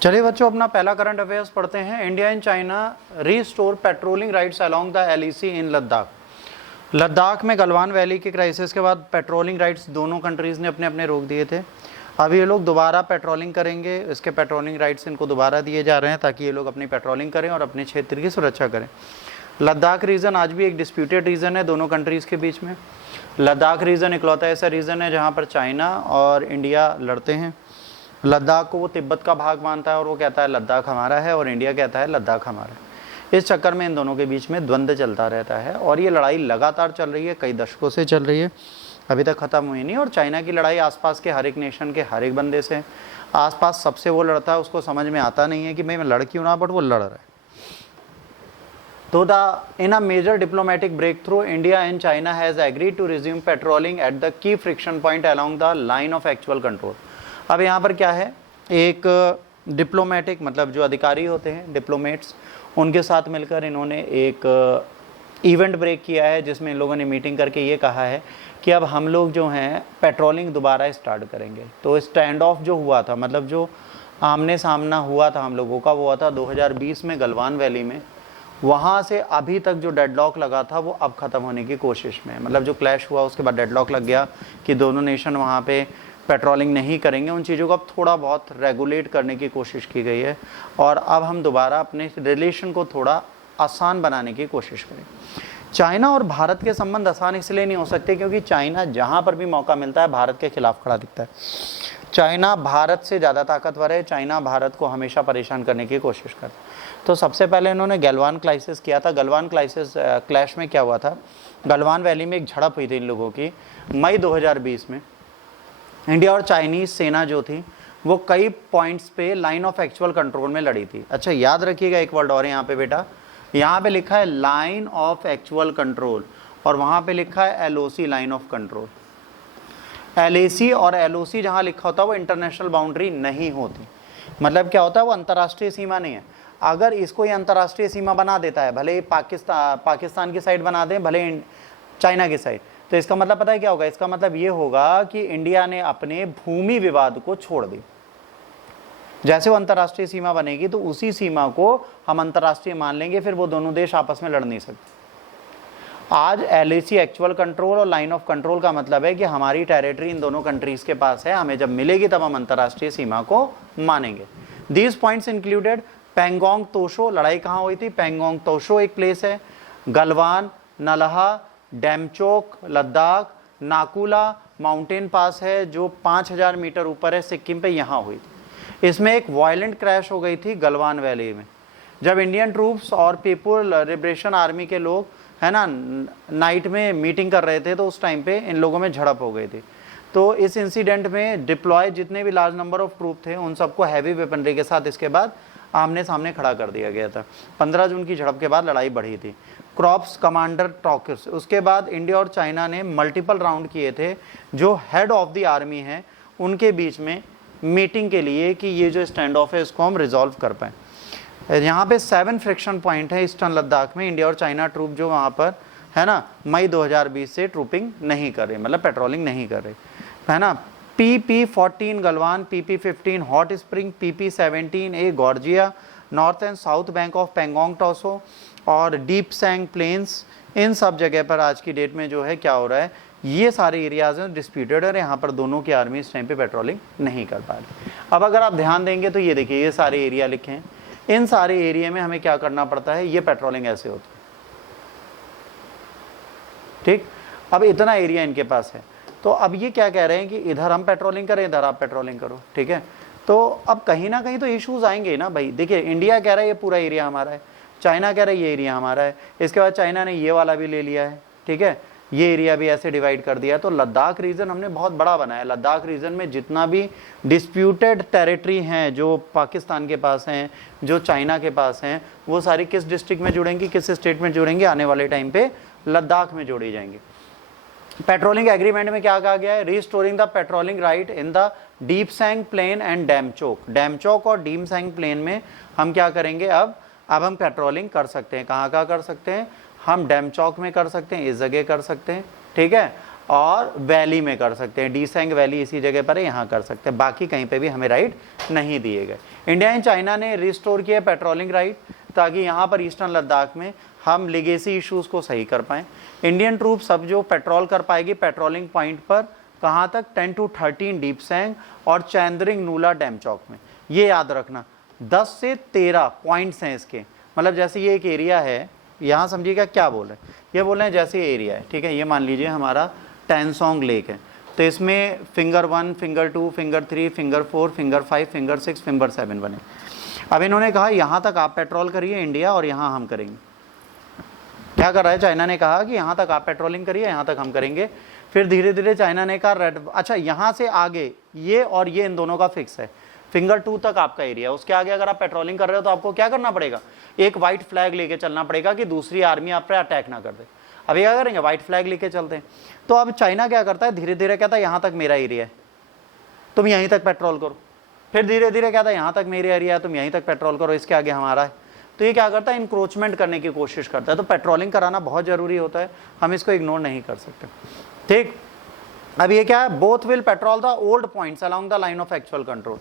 चलिए बच्चों, अपना पहला करंट अफेयर्स पढ़ते हैं। India and China restore patrolling rights along the LAC in Ladakh. Ladakh में गलवान वैली के क्राइसिस के बाद पेट्रोलिंग राइट्स दोनों कंट्रीज़ ने अपने अपने रोक दिए थे। अब ये लोग दोबारा पेट्रोलिंग करेंगे, इसके पेट्रोलिंग राइट्स इनको दोबारा दिए जा रहे हैं ताकि ये लोग अपनी पेट्रोलिंग करें और अपने क्षेत्र की सुरक्षा करें। लद्दाख रीजन आज भी एक डिस्प्यूटेड रीजन है दोनों कंट्रीज़ के बीच में। लद्दाख रीजन इकलौता ऐसा रीजन है जहाँ पर चाइना और इंडिया लड़ते हैं। लद्दाख को वो तिब्बत का भाग मानता है और वो कहता है लद्दाख हमारा है, और इंडिया कहता है लद्दाख हमारा है। इस चक्कर में इन दोनों के बीच में द्वंद्व चलता रहता है और ये लड़ाई लगातार चल रही है, कई दशकों से चल रही है, अभी तक ख़त्म हुई नहीं। और चाइना की लड़ाई आसपास के हर एक नेशन के हर एक बंदे से, आसपास सबसे वो लड़ता है, उसको समझ में आता नहीं है कि मैं लड़ क्यों ना, बट वो लड़ रहा है। तो in a major diplomatic breakthrough, India and China has agreed to resume patrolling at the key friction point along the line of actual control. अब यहाँ पर क्या है, एक डिप्लोमेटिक मतलब जो अधिकारी होते हैं डिप्लोमेट्स, उनके साथ मिलकर इन्होंने एक इवेंट ब्रेक किया है जिसमें इन लोगों ने मीटिंग करके ये कहा है कि अब हम लोग जो हैं पेट्रोलिंग दोबारा स्टार्ट करेंगे। तो स्टैंड ऑफ जो हुआ था, मतलब जो आमने सामना हुआ था हम लोगों का, वो हुआ था 2020 में गलवान वैली में। वहाँ से अभी तक जो डेडलॉक लगा था वो अब ख़त्म होने की कोशिश में है। मतलब जो क्लैश हुआ उसके बाद डेडलॉक लग गया कि दोनों नेशन वहाँ पे पेट्रोलिंग नहीं करेंगे। उन चीज़ों को अब थोड़ा बहुत रेगुलेट करने की कोशिश की गई है और अब हम दोबारा अपने रिलेशन को थोड़ा आसान बनाने की कोशिश करें। चाइना और भारत के संबंध आसान इसलिए नहीं हो सकते क्योंकि चाइना जहाँ पर भी मौका मिलता है भारत के खिलाफ खड़ा दिखता है। चाइना भारत से ज़्यादा ताकतवर है, चाइना भारत को हमेशा परेशान करने की कोशिश करता है। तो सबसे पहले इन्होंने गलवान क्राइसिस किया था। गलवान क्राइसिस क्लैश में क्या हुआ था, गलवान वैली में एक झड़प हुई थी इन लोगों की मई 2020 में। इंडिया और चाइनीज़ सेना जो थी वो कई पॉइंट्स पे लाइन ऑफ एक्चुअल कंट्रोल में लड़ी थी। अच्छा याद रखिएगा एक वर्ड और है यहाँ पे बेटा, यहाँ पे लिखा है लाइन ऑफ एक्चुअल कंट्रोल और वहाँ पे लिखा है LOC line of control. LAC और LOC जहाँ लिखा होता है वो इंटरनेशनल बाउंड्री नहीं होती। मतलब क्या होता है, वो अंतर्राष्ट्रीय सीमा नहीं है। अगर इसको ये अंतर्राष्ट्रीय सीमा बना देता है, भले पाकिस्तान की साइड बना दें, भले चाइना की साइड, तो इसका मतलब पता है क्या होगा, इसका मतलब ये होगा कि इंडिया ने अपने भूमि विवाद को छोड़ दी। जैसे वो अंतर्राष्ट्रीय सीमा बनेगी तो उसी सीमा को हम अंतर्राष्ट्रीय मान लेंगे, फिर वो दोनों देश आपस में लड़ नहीं सकते। आज LAC एक्चुअल कंट्रोल और लाइन ऑफ कंट्रोल का मतलब है कि हमारी टेरिटरी इन दोनों कंट्रीज के पास है, हमें जब मिलेगी तब हम अंतर्राष्ट्रीय सीमा को मानेंगे। दीज पॉइंट्स इंक्लूडेड पेंगोंग तोशो, लड़ाई कहाँ हुई थी, पेंगोंग तोशो एक प्लेस है, गलवान, नलहा, डेमचोक, लद्दाख, नाकुला माउंटेन पास है जो 5000 मीटर ऊपर है सिक्किम पे, यहाँ हुई थी। इसमें एक वायलेंट क्रैश हो गई थी गलवान वैली में, जब इंडियन ट्रूप्स और पीपुल लिबरेशन आर्मी के लोग है ना नाइट में मीटिंग कर रहे थे, तो उस टाइम पे इन लोगों में झड़प हो गई थी। तो इस इंसिडेंट में डिप्लॉय जितने भी लार्ज नंबर ऑफ ट्रूप थे उन सबको हैवी वेपनरी के साथ इसके बाद आमने सामने खड़ा कर दिया गया था। 15 जून की झड़प के बाद लड़ाई बढ़ी थी। क्रॉप्स कमांडर टॉकर्स, उसके बाद इंडिया और चाइना ने मल्टीपल राउंड किए थे जो हेड ऑफ द आर्मी हैं उनके बीच में मीटिंग के लिए कि ये जो स्टैंड ऑफ है इसको हम रिजॉल्व कर पाएँ। यहाँ पे 7 फ्रिक्शन पॉइंट है ईस्टर्न लद्दाख में। इंडिया और चाइना ट्रूप जो वहाँ पर है ना मई 2020 से ट्रूपिंग नहीं कर रहे, मतलब पेट्रोलिंग नहीं कर रहे है ना। PP-14 Galwan, PP-15 hot spring, PP-17A Gogra, north and south bank of Pangong Tso और डीप सैंग प्लेन्स, इन सब जगह पर आज की डेट में जो है क्या हो रहा है, ये सारे एरियाज हैं डिस्प्यूटेड और यहाँ पर दोनों की आर्मी इस टाइम पे पेट्रोलिंग नहीं कर पा रही। अब अगर आप ध्यान देंगे तो ये देखिए ये सारे एरिया लिखे हैं, इन सारे एरिया में हमें क्या करना पड़ता है, ये पेट्रोलिंग ऐसे होती है। ठीक, अब इतना एरिया इनके पास है, तो अब ये क्या कह रहे हैं कि इधर हम पेट्रोलिंग करें, इधर आप पेट्रोलिंग करो। ठीक है, तो अब कहीं ना कहीं तो इश्यूज आएंगे ना भाई। देखिए इंडिया कह रहा है ये पूरा एरिया हमारा है, चाइना कह रहा है ये एरिया हमारा है, इसके बाद चाइना ने ये वाला भी ले लिया है। ठीक है, ये एरिया भी ऐसे डिवाइड कर दिया। तो लद्दाख रीजन हमने बहुत बड़ा बनाया। लद्दाख रीजन में जितना भी डिस्प्यूटेड टेरिटरी हैं जो पाकिस्तान के पास हैं, जो चाइना के पास हैं, वो सारी किस डिस्ट्रिक्ट में जुड़ेंगी, किस स्टेट में जुड़ेंगे, आने वाले टाइम पे लद्दाख में जोड़ी जाएंगी। पेट्रोलिंग एग्रीमेंट में क्या कहा गया है, restoring the patrolling right in the Depsang plain and Demchok. Demchok और डीप सैंग प्लेन में हम क्या करेंगे, अब हम पेट्रोलिंग कर सकते हैं। कहाँ कहाँ कर सकते हैं, हम डेमचौक में कर सकते हैं, इस जगह कर सकते हैं। ठीक है, और वैली में कर सकते हैं, डीसेंग वैली इसी जगह पर है, यहाँ कर सकते हैं, बाकी कहीं पे भी हमें राइट नहीं दिए गए। इंडिया एंड चाइना ने रिस्टोर किया पेट्रोलिंग राइट ताकि यहाँ पर ईस्टर्न लद्दाख में हम लिगेसी इश्यूज़ को सही कर पाएँ। इंडियन ट्रूप्स अब जो पेट्रोल कर पाएगी पेट्रोलिंग पॉइंट पर, कहाँ तक, 10 to 13 डीपसेंग और चैंदरिंग नूला डैमचौक में। ये याद रखना 10 से 13 पॉइंट्स हैं इसके, मतलब जैसे ये एक एरिया है, यहाँ समझिएगा क्या बोल रहे हैं, ये बोल रहे हैं जैसे एरिया है, ठीक है, ये मान लीजिए हमारा टैनसोंग लेक है, तो इसमें finger 1, finger 2, finger 3, finger 4, finger 5, finger 6, finger 7 बने। अब इन्होंने कहा यहाँ तक आप पेट्रोल करिए इंडिया और यहाँ हम करेंगे। क्या कर रहा है, चाइना ने कहा कि यहाँ तक आप पेट्रोलिंग करिए, यहाँ तक हम करेंगे। फिर धीरे धीरे चाइना ने कहा रेड, अच्छा यहाँ से आगे ये और ये इन दोनों का फिक्स है, फिंगर 2 तक आपका एरिया, उसके आगे अगर आप पेट्रोलिंग कर रहे हो तो आपको क्या करना पड़ेगा, एक वाइट फ्लैग लेके चलना पड़ेगा कि दूसरी आर्मी आप पे अटैक ना कर दे। अब ये क्या करेंगे, व्हाइट फ्लैग लेके चलते हैं। तो अब चाइना क्या करता है, धीरे धीरे कहता है यहाँ तक मेरा एरिया है, तुम यहीं तक पेट्रोल करो। फिर धीरे धीरे कहता है यहाँ तक मेरा एरिया है, तुम यहीं तक पेट्रोल करो, इसके आगे हमारा है। तो ये क्या करता है, इंक्रोचमेंट करने की कोशिश करता है। तो पेट्रोलिंग कराना बहुत ज़रूरी होता है, हम इसको इग्नोर नहीं कर सकते, ठीक। अब ये क्या है, both will petrol the old points along the line of actual control.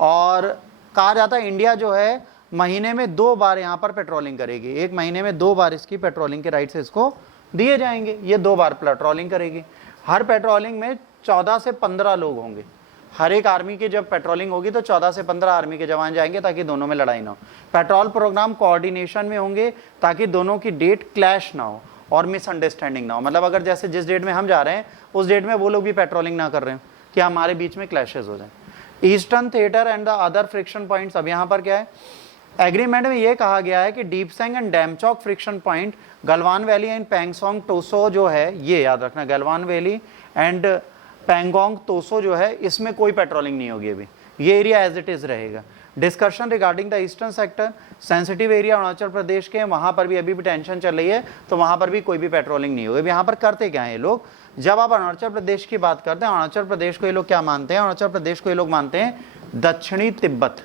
और कहा जाता है इंडिया जो है महीने में 2 बार यहाँ पर पेट्रोलिंग करेगी, एक महीने में 2 बार इसकी पेट्रोलिंग के राइट्स इसको दिए जाएंगे, ये 2 बार पेट्रोलिंग करेगी। हर पेट्रोलिंग में 14 से 15 लोग होंगे, हर एक आर्मी की जब पेट्रोलिंग होगी तो 14 से 15 आर्मी के जवान जाएंगे ताकि दोनों में लड़ाई ना हो। पेट्रोल प्रोग्राम कोऑर्डिनेशन में होंगे ताकि दोनों की डेट क्लैश ना हो और मिसअंडरस्टैंडिंग ना हो, मतलब अगर जैसे जिस डेट में हम जा रहे हैं उस डेट में वो लोग भी पेट्रोलिंग ना कर रहे हो कि हमारे बीच में क्लैशेस हो जाए। Eastern theatre and the other friction points, अब यहाँ पर क्या है, एग्रीमेंट में ये कहा गया है कि Depsang and Demchok friction point, Galwan valley and Pangong Tso जो है, ये याद रखना, गलवान वैली एंड पैंगोंग तोसो जो है, इसमें कोई पेट्रोलिंग नहीं होगी अभी, ये एरिया एज इट इज रहेगा। Discussion regarding the eastern sector, sensitive area Arunachal Pradesh के, वहाँ पर भी अभी भी टेंशन चल रही है, तो वहाँ पर भी कोई भी पेट्रोलिंग नहीं होगी। यहाँ पर करते क्या है ये लोग, जब आप अरुणाचल प्रदेश की बात करते हैं, अरुणाचल प्रदेश को ये लोग क्या मानते हैं, अरुणाचल प्रदेश को ये लोग मानते हैं दक्षिणी तिब्बत,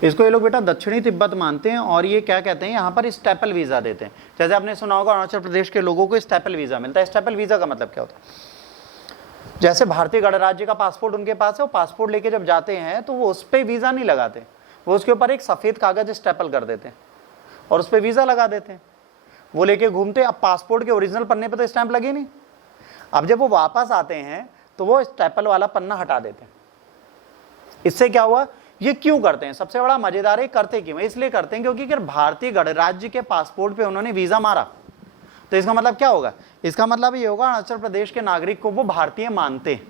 इसको ये लोग बेटा दक्षिणी तिब्बत मानते हैं। और ये क्या कहते हैं, यहाँ पर स्टेपल वीज़ा देते हैं। जैसे आपने सुना होगा अरुणाचल प्रदेश के लोगों को स्टेपल वीज़ा मिलता है। स्टेपल वीज़ा का मतलब क्या होता है, जैसे भारतीय गणराज्य का पासपोर्ट उनके पास है, वो पासपोर्ट लेके जब जाते हैं तो वो उस पर वीज़ा नहीं लगाते, वो उसके ऊपर एक सफ़ेद कागज़ स्टेपल कर देते हैं और उस पर वीज़ा लगा देते हैं, वो लेके घूमते। अब पासपोर्ट के ओरिजिनल पन्ने पर तो स्टैंप लगे नहीं, अब जब वो वापस आते हैं तो वो स्टेपल वाला पन्ना हटा देते हैं। इससे क्या हुआ, ये क्यों करते हैं, सबसे बड़ा मजेदार है करते क्यों, इसलिए करते हैं क्योंकि अगर भारतीय गणराज्य के पासपोर्ट पे उन्होंने वीजा मारा तो इसका मतलब क्या होगा, इसका मतलब ये होगा अरुणाचल प्रदेश के नागरिक को वो भारतीय मानते हैं,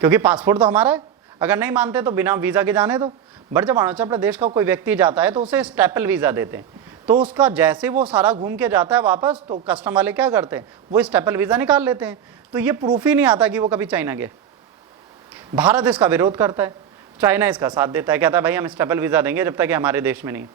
क्योंकि पासपोर्ट तो हमारा है। अगर नहीं मानते तो बिना वीजा के जाने दो। बट जब अरुणाचल प्रदेश का कोई व्यक्ति जाता है तो उसे स्टेपल वीजा देते हैं, तो उसका जैसे वो सारा घूम के जाता है वापस, तो कस्टम वाले क्या करते हैं, वो स्टेपल वीजा निकाल लेते हैं। तो ये प्रूफ ही नहीं आता कि वो कभी चाइना गए। भारत इसका विरोध करता है, चाइना इसका साथ देता है, कहता है भाई हम स्टेपल वीजा देंगे जब तक कि हमारे देश में नहीं।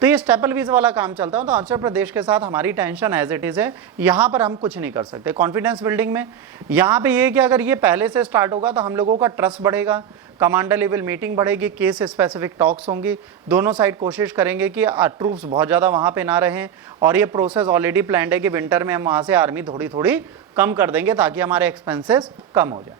तो ये स्टेपल वीजा वाला काम चलता है। तो अरुणाचल प्रदेश के साथ हमारी टेंशन एज इट इज है, यहाँ पर हम कुछ नहीं कर सकते। कॉन्फिडेंस बिल्डिंग में यहाँ पे ये कि अगर ये पहले से स्टार्ट होगा तो हम लोगों का ट्रस्ट बढ़ेगा, कमांडर लेवल मीटिंग बढ़ेगी, केस स्पेसिफिक टॉक्स होंगी, दोनों साइड कोशिश करेंगे कि ट्रूप्स बहुत ज़्यादा वहाँ पे ना रहें। और ये प्रोसेस ऑलरेडी प्लान्ड है कि विंटर में हम वहाँ से आर्मी थोड़ी थोड़ी कम कर देंगे ताकि हमारे एक्सपेंसेस कम हो जाए।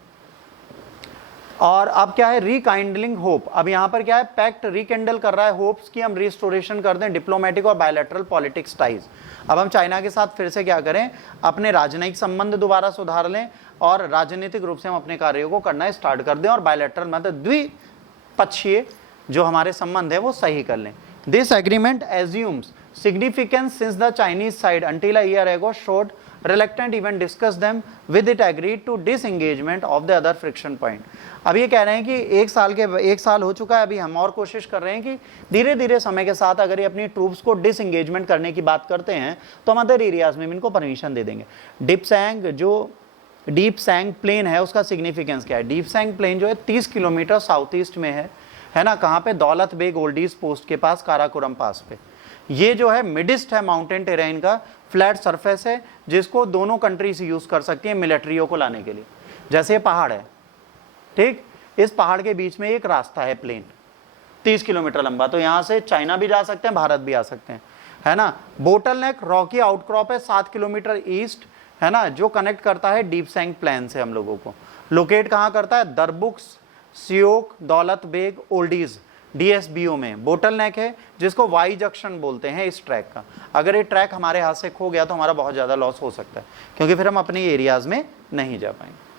और अब क्या है, रिकाइंडलिंग होप। अब यहाँ पर क्या है, पैक्ट रिकेंडल कर रहा है होप्स की हम रिस्टोरेशन कर दें डिप्लोमेटिक और बायलैटरल पॉलिटिक्स टाइज। अब हम चाइना के साथ फिर से क्या करें, अपने राजनयिक संबंध दोबारा सुधार लें और राजनीतिक रूप से हम अपने कार्यों को करना स्टार्ट कर दें और बायलैटरल मतलब द्विपक्षीय जो हमारे संबंध है वो सही कर लें। This agreement assumes significance since the Chinese side until a year ago showed reluctant even discuss them with it agreed to disengagement of the other friction point। अब ये कह रहे हैं कि एक साल हो चुका है, अभी हम और कोशिश कर रहे हैं कि धीरे धीरे समय के साथ अगर ये अपनी ट्रूप्स को डिसएंगेजमेंट करने की बात करते हैं तो हम अदर एरियाज में इनको परमिशन दे देंगे। डीप सैंग प्लेन है उसका सिग्निफिकेंस क्या है, डीप सैंग प्लेन जो है 30 किलोमीटर साउथ ईस्ट में है ना, कहाँ पे, दौलत बेग ओल्डीज पोस्ट के पास, काराकोरम पास पे। ये जो है मिडिस्ट है माउंटेन टेरेन का, फ्लैट सरफेस है जिसको दोनों कंट्रीज यूज कर सकती हैं मिलिट्रियों को लाने के लिए। जैसे ये पहाड़ है, ठीक, इस पहाड़ के बीच में एक रास्ता है प्लेन 30 किलोमीटर लंबा, तो यहाँ से चाइना भी जा सकते हैं, भारत भी आ सकते हैं, है ना। बोटल नेक रॉकी आउटक्रॉप है 7 किलोमीटर ईस्ट, है ना, जो कनेक्ट करता है डीप सेंग प्लेन से हम लोगों को। लोकेट कहाँ करता है? Darbuk, Seok, Daulat Beg, oldies, DSBO में। बोटल नेक है जिसको वाई जंक्शन बोलते हैं इस ट्रैक का। अगर ये ट्रैक हमारे हाथ से खो गया तो हमारा बहुत ज़्यादा लॉस हो सकता है, क्योंकि फिर हम अपने एरियाज़ में नहीं जा पाएंगे।